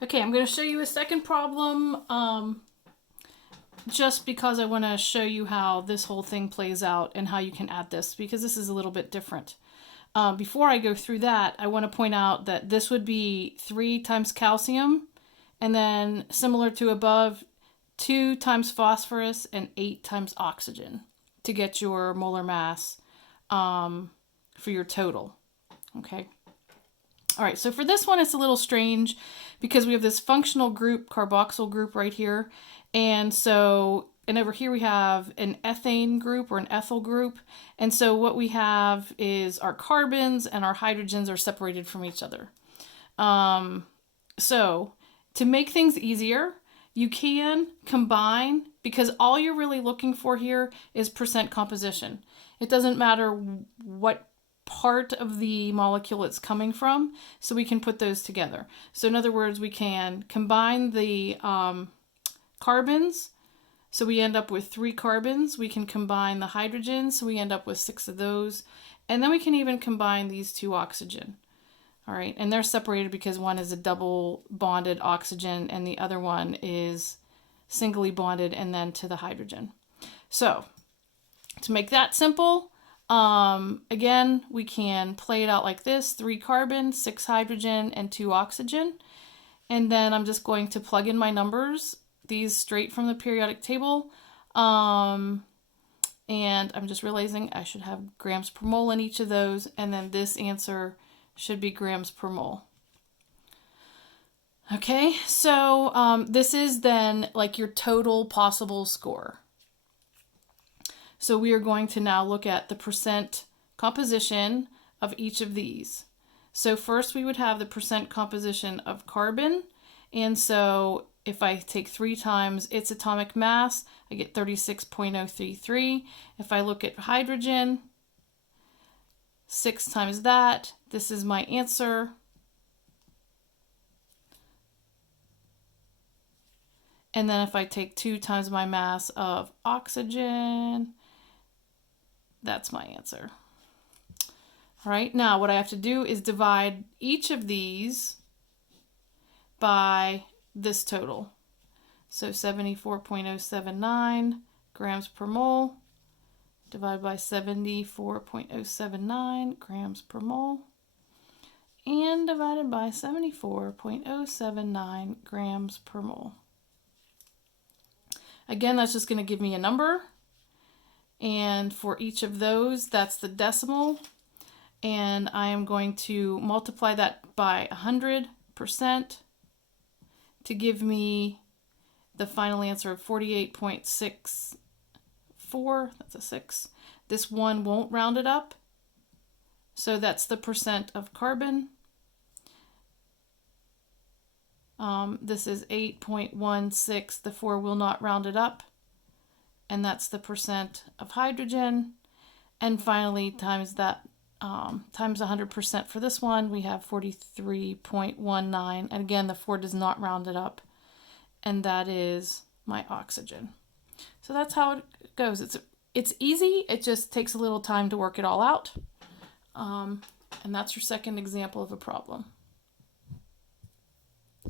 Okay, I'm going to show you a second problem just because I want to show you how this whole thing plays out and how you can add this, because this is a little bit different. Before I go through that, I want to point out that this would be 3 times calcium, and then similar to above, 2 times phosphorus and 8 times oxygen to get your molar mass for your total. Okay. All right, so for this one, it's a little strange because we have this functional group, carboxyl group right here. And over here we have an ethane group or an ethyl group. And so what we have is our carbons and our hydrogens are separated from each other. So to make things easier, you can combine, because all you're really looking for here is percent composition. It doesn't matter what part of the molecule it's coming from, so we can put those together. So in other words, we can combine the carbons, so we end up with 3 carbons. We can combine the hydrogens, so we end up with 6 of those. And then we can even combine these 2 oxygen. All right, and they're separated because one is a double bonded oxygen and the other one is singly bonded and then to the hydrogen. So to make that simple, again, we can play it out like this: 3 carbon, 6 hydrogen, and 2 oxygen. And then I'm just going to plug in my numbers, these straight from the periodic table. And I'm just realizing I should have grams per mole in each of those. And then this answer should be grams per mole. Okay, so this is then like your total possible score. So we are going to now look at the percent composition of each of these. So first we would have the percent composition of carbon. And so if I take 3 times its atomic mass, I get 36.033. If I look at hydrogen, 6 times that, this is my answer. And then if I take 2 times my mass of oxygen, that's my answer. All right, now what I have to do is divide each of these by this total. So 74.079 grams per mole divided by 74.079 grams per mole and divided by 74.079 grams per mole. Again, that's just going to give me a number. And for each of those, that's the decimal. And I am going to multiply that by 100% to give me the final answer of 48.64. That's a 6. This one won't round it up. So that's the percent of carbon. This is 8.16. The 4 will not round it up. And that's the percent of hydrogen. And finally, times that, times 100% for this one, we have 43.19. And again, the 4 does not round it up. And that is my oxygen. So that's how it goes. It's easy. It just takes a little time to work it all out. And that's your second example of a problem.